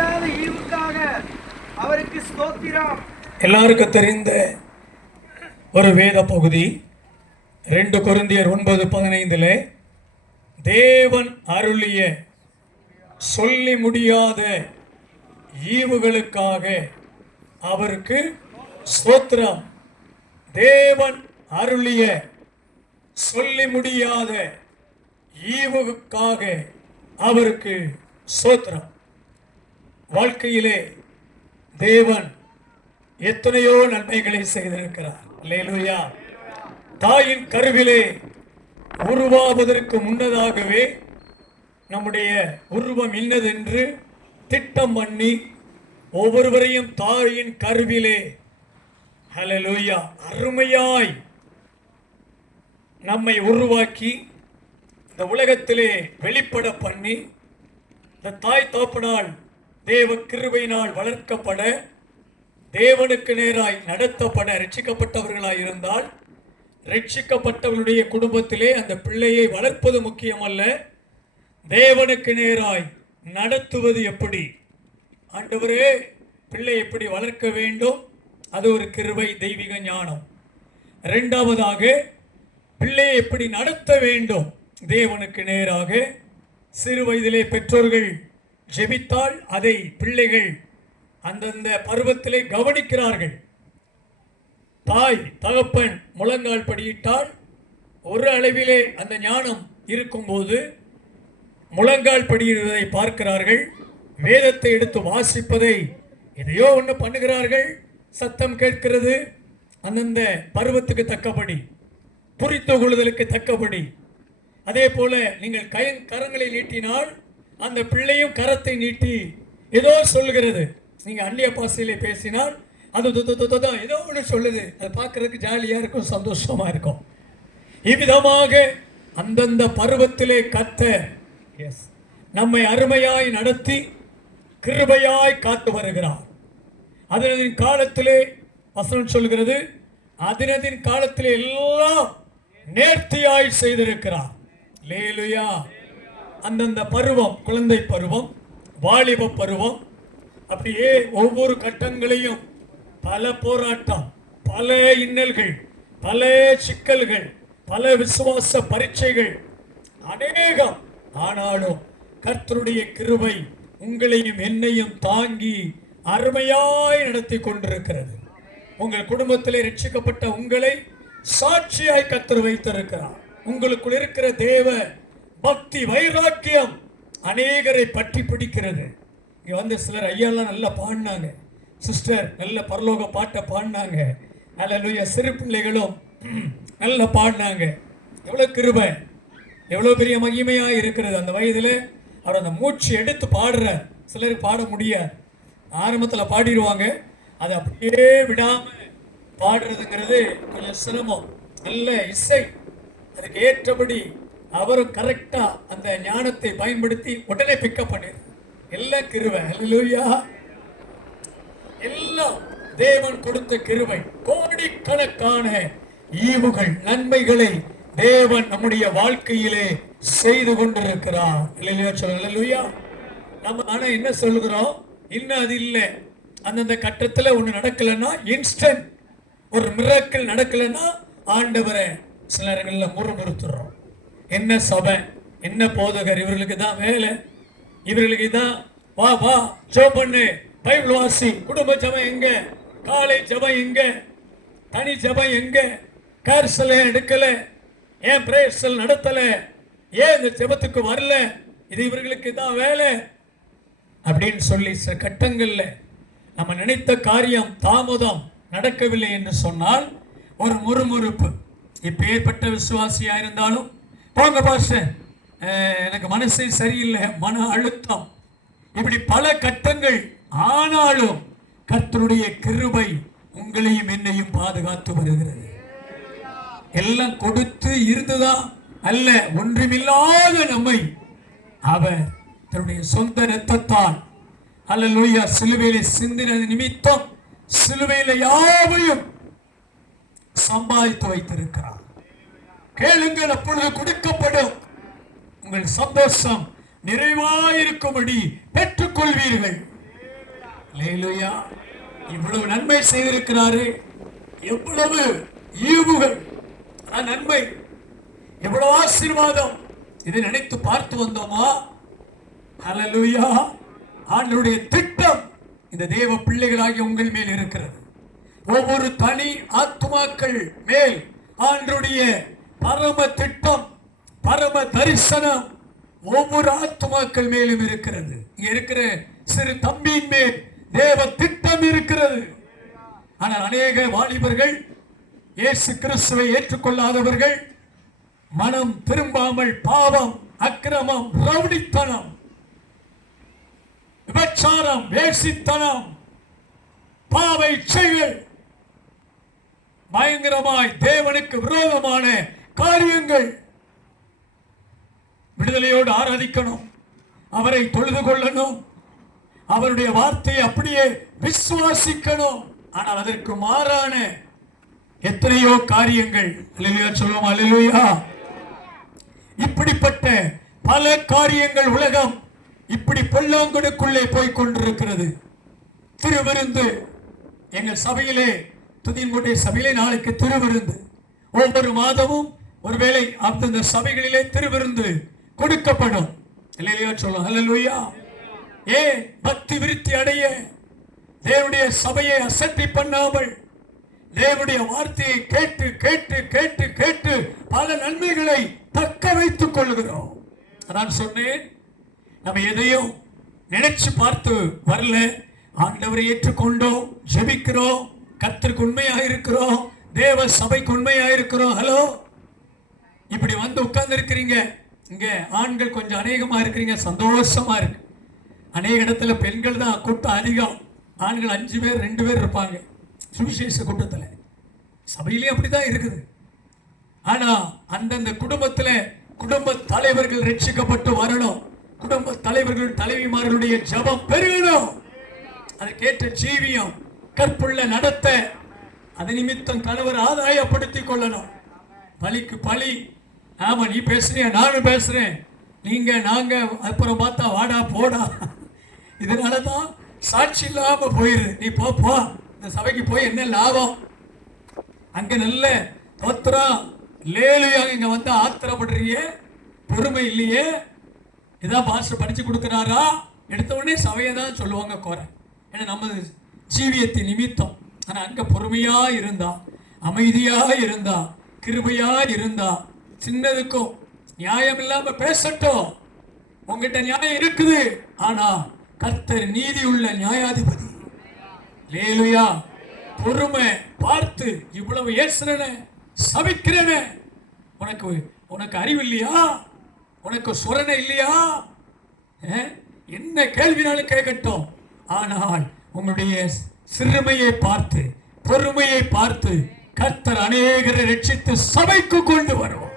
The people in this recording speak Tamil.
முடியாத ஈவுக்காக அவருக்கு ஸ்தோத்திரம். எல்லாருக்கும் தெரிந்த ஒரு வேத பகுதி 2 கொரிந்தியர் 9:15 தேவன் அருளிய சொல்லி முடியாத ஈவுகளுக்காக அவருக்கு ஸ்தோத்திரம். தேவன் அருளிய சொல்லி முடியாத ஈவுக்காக அவருக்கு ஸ்தோத்திரம். வாழ்க்கையிலே தேவன் எத்தனையோ நன்மைகளை செய்திருக்கிறார். அல்லேலூயா. தாயின் கருவிலே உருவாவதற்கு முன்னதாகவே நம்முடைய உருவம் இன்னதென்று திட்டம் பண்ணி ஒவ்வொருவரையும் தாயின் கருவிலே ஹல்லேலூயா அருமையாய் நம்மை உருவாக்கி இந்த உலகத்திலே வெளிப்பட பண்ணி இந்த தாய் தகப்பனால் தேவ கிருபையினால் வளர்க்கப்பட தேவனுக்கு நேராய் நடத்தப்பட ரட்சிக்கப்பட்டவர்களாய் இருந்தால் ரட்சிக்கப்பட்டவர்களுடைய குடும்பத்திலே அந்த பிள்ளையை வளர்ப்பது முக்கியமல்ல, தேவனுக்கு நேராய் நடத்துவது எப்படி. ஆண்டவரே, பிள்ளை எப்படி வளர்க்க வேண்டும், அது ஒரு கிருபை, தெய்வீக ஞானம். இரண்டாவதாக பிள்ளையை எப்படி நடத்த வேண்டும் தேவனுக்கு நேராக. சிறு வயதிலே பெற்றோர்கள் ஜெபித்தால் அதை பிள்ளைகள் அந்தந்த பருவத்திலே கவனிக்கிறார்கள். தாய் தகப்பன் முழங்கால் படியிட்டால் ஒரு அளவிலே அந்த ஞானம் இருக்கும்போது முழங்கால் படியிடுவதை பார்க்கிறார்கள். வேதத்தை எடுத்து வாசிப்பதை எதையோ ஒன்று பண்ணுகிறார்கள். சத்தம் கேட்கிறது. அந்தந்த பருவத்துக்கு தக்கபடி, புரிந்து கொள்ளுதலுக்கு தக்கபடி. அதே போல நீங்கள் கரங்களை நீட்டினால் அந்த பிள்ளையும் கரத்தை நீட்டி ஏதோ சொல்லுகிறது. நீங்கள் அந்நிய பாசையிலே பேசினால் அது ஏதோ ஒன்று சொல்லுது. அதை பார்க்கறதுக்கு ஜாலியாக இருக்கும், சந்தோஷமாக இருக்கும். இவ்விதமாக அந்தந்த பருவத்திலே கர்த்தர் நம்மை அருமையாய் நடத்தி கிருபையாய் காத்து வருகிறார். அதனதின் காலத்திலே வசனம் சொல்கிறது, அதனதின் காலத்திலே எல்லாம் நேர்த்தியாய் செய்திருக்கிறார். அல்லேலூயா. அந்தந்த பருவம், குழந்தை பருவம், வாலிப பருவம், அப்படியே ஒவ்வொரு கட்டங்களையும் பல போராட்டம், பல இன்னல்கள், பல சிக்கல்கள், பல விசுவாச பரீட்சைகள் அநேகம். ஆனாலும் கர்த்தருடைய கிருபை உங்களையும் என்னையும் தாங்கி அருமையாய் நடத்தி கொண்டிருக்கிறது. உங்கள் குடும்பத்திலே ரட்சிக்கப்பட்ட உங்களை சாட்சியாய் கர்த்தர் வைத்திருக்கிறார். உங்களுக்குள் இருக்கிற தேவ பக்தி வைராக்கியம் அநேகரை பற்றி பிடிக்கிறது. இங்கே வந்து சிலர் ஐயாலாம் நல்லா பாடினாங்க, சிஸ்டர் நல்ல பரலோக பாட்டை பாடினாங்க. அல்லேலூயா. சிறு பிள்ளைகளும் நல்லா பாடினாங்க. எவ்வளோ கிருபை, எவ்வளோ பெரிய மகிமையாக இருக்கிறது. அந்த வயதில் அவர் அந்த மூச்சு எடுத்து பாடுறார். சிலருக்கு பாட முடியாது, ஆரம்பத்தில் பாடிடுவாங்க. அதை அப்படியே விடாமல் பாடுறதுங்கிறது கொஞ்சம் சிரமம். நல்ல இசை, அதுக்கு ஏற்றபடி அவரும் கரெக்டாக அந்த ஞானத்தை பயன்படுத்தி உடனே பிக்கப் பண்ணிடுறார். எல்லாம் கிருபை. அல்லேலூயா. எல்லாம் தேவன் கொடுத்த கிருபை. கோடிக்கணக்கான ஈவுகள், நன்மைகளை தேவன் நம்முடைய வாழ்க்கையிலே செய்து கொண்டிருக்கிறார். அல்லேலூயா. நம்ம ஆனா என்ன சொல்லுகிறோம், இன்னும் அது இல்லை, அந்தந்த கட்டத்தில் ஒன்று நடக்கலைன்னா, இன்ஸ்டன்ட் ஒரு மிராக்கிள் நடக்கலைன்னா ஆண்டவரை சில நேரங்களில் முறுமுறுத்துறோம். என்ன சபை, என்ன போதகர், இவர்களுக்கு தான் வேலை, இவர்களுக்கு தான் வா வா ஜெபம் பண்ணு, பைபிள் வாசி, குடும்ப ஜெபம் எங்க, காலை ஜெபம் எங்க, தனி ஜெபம் எங்க, கேர்சல் எடுக்கல, ஏன் பிரேயர்சல் நடத்தல, ஏன் இந்த ஜெபத்துக்கு வரல, இது இவர்களுக்கு தான் வேலை அப்படின்னு சொல்லி சில கட்டங்கள்ல நம்ம நினைத்த காரியம் தாமதம் நடக்கவில்லை என்று சொன்னால் ஒரு முறுமுறுப்பு. இப்ப ஏற்பட்ட விசுவாசியா இருந்தாலும் போங்க பாஸ்டர், எனக்கு மனசே சரியில்லை, மன அழுத்தம், இப்படி பல கட்டங்கள். ஆனாலும் கர்த்தருடைய கிருபை உங்களையும் என்னையும் பாதுகாத்து வருகிறது. எல்லாம் கொடுத்து இருந்துதான் அல்ல, ஒன்றுமில்லாத நம்மை அவர் தன்னுடைய சொந்த இரத்தத்தால் அல்லேலூயா சிலுவையிலே சிந்தின நிமித்தம் சிலுவையில யாவையும் சம்பாதித்து வைத்திருக்கிறார். கேளுங்கள், அப்பொழுது கொடுக்கப்படும். உங்கள் சந்தோஷம் நிறைவாயிருக்கும்படி பெற்றுக் கொள்வீர்கள். அல்லேலூயா. இவ்வளவு நன்மை செய்திருக்கிறாரு. எவ்வளவு ஈவுகள், நன்மை, எவ்வளவு ஆசீர்வாதம், இதை நினைத்து பார்த்து வந்தோமா? அல்லேலூயா. ஆண்டவருடைய திட்டம் இந்த தேவ பிள்ளைகளாகிய உங்கள் மேல் இருக்கிறது. ஒவ்வொரு தனி ஆத்துமாக்கள் மேல் ஆண்டவருடைய பரம திட்டம், பரம தரிசனம் ஒவ்வொரு ஆத்துமாக்கள் மேலும் இருக்கிறது. இங்க இருக்கிற சிறு தம்பியின் மேல் தேவ திட்டம் இருக்கிறது. ஆனால் அநேக வாலிபர்கள், இயேசு கிறிஸ்துவை ஏற்றுக்கொள்ளாதவர்கள், மனம் திரும்பாமல் பாவம், அக்கிரமம், ரவுடித்தனம், விபச்சாரம், வேசித்தனம், பாவை செயல், பயங்கரமாய் தேவனுக்கு விரோதமான காரியங்கள், விடுதலையோடு ஆராதிக்கணும், அவரை தொழுது கொள்ளணும், அவருடைய வார்த்தையை அப்படியே விசுவாசிக்கணும். ஆனால் அதற்கு மாறான எத்தனையோ காரியங்கள். அல்லேலூயா சொல்லுவோம். அல்லேலூயா. இப்படிப்பட்ட பல காரியங்கள் உலகம் இப்படி பொல்லாங்கனுக்குள்ளே போய் கொண்டிருக்கிறது. திருவிருந்து எங்கள் சபையிலே, துதியன்கோட்டை சபையிலே நாளைக்கு திருவிருந்து. ஒவ்வொரு மாதமும் ஒருவேளை அந்த சபைகளிலே திருவிருந்து கொடுக்கப்படும். அல்லேலூயா சொல்லுவோம். அல்லேலூயா. பக்தி விருத்தி அடைய, தேவனுடைய சபையை அசட்டை பண்ணாமல் தேவனுடைய வார்த்தையை கேட்டு கேட்டு கேட்டு கேட்டு பல நன்மைகளை தக்க வைத்துக் கொள்கிறோம். நான் சொன்னேன், நம்ம எதையும் நினைச்சு பார்த்து வரல. ஆண்டவரை ஏற்றுக்கொண்டோம், ஜெபிக்கிறோம், கர்த்தருக்கு உண்மையாக இருக்கிறோம், தேவ சபைக்கு உண்மையாக இருக்கிறோம். ஹலோ, இப்படி வந்து உட்கார்ந்து இருக்கிறீங்க. இங்க ஆண்கள் கொஞ்சம் அநேகமா இருக்கிறீங்க, சந்தோஷமா இருக்கு. அநேக இடத்துல பெண்கள் தான் கூட்டம் அதிகம். ஆண்கள் 5 பேர் 2 பேர் இருப்பாங்க சுவிசேஷ கூட்டத்தில். சபையிலேயே அப்படிதான் இருக்குது. ஆனா அந்தந்த குடும்பத்தில் குடும்ப தலைவர்கள் ரட்சிக்கப்பட்டு வரணும். குடும்ப தலைவர்கள் தலைவிமார்களுடைய ஜெபம் பெருகணும். அதற்கேற்ற ஜீவியம், கற்புள்ள நடத்த, அது நிமித்தம் கணவர் ஆதாயப்படுத்திக் கொள்ளணும். பலிக்கு பலி. ஆமா, நீ பேசுறியா, நானும் பேசுறேன், நீங்க நாங்க, அப்புறம் பார்த்தா வாடா போடா. இதனாலதான் சாட்சி இல்லாம போயிரு. நீ போ, இந்த சபைக்கு போய் என்ன லாபம்? அங்க நல்ல தோத்திரம் லேலுயா, இங்க வந்து ஆத்திரப்படுறீங்க, பொறுமை இல்லையே. இதான் பாஸ்டர் படிச்சு கொடுக்கிறாரா, எடுத்த உடனே சபையை தான் சொல்லுவாங்க குறை. ஏன்னா நம்ம ஜீவியத்தின் நிமித்தம். ஆனா அங்க பொறுமையா இருந்தா, அமைதியா இருந்தா, கிருபையா இருந்தா, சின்னதுக்கும் நியாயம் இல்லாம பேசட்டும். உங்ககிட்ட நியாயம் இருக்குது, ஆனா கர்த்தர் நீதி உள்ள நியாயாதிபதி. லேலுயா. பொறுமை பார்த்து இவ்வளவு ஏசுறன, சபிக்கிறன, உனக்கு அறிவு இல்லையா? உனக்கு சுரணை இல்லையா? என்ன கேள்வினாலும் கேட்கட்டும். ஆனால் உங்களுடைய சிறுமையை பார்த்து, பொறுமையை பார்த்து கர்த்தர் அநேகரை ரட்சித்து சபைக்கு கொண்டு வருவோம்.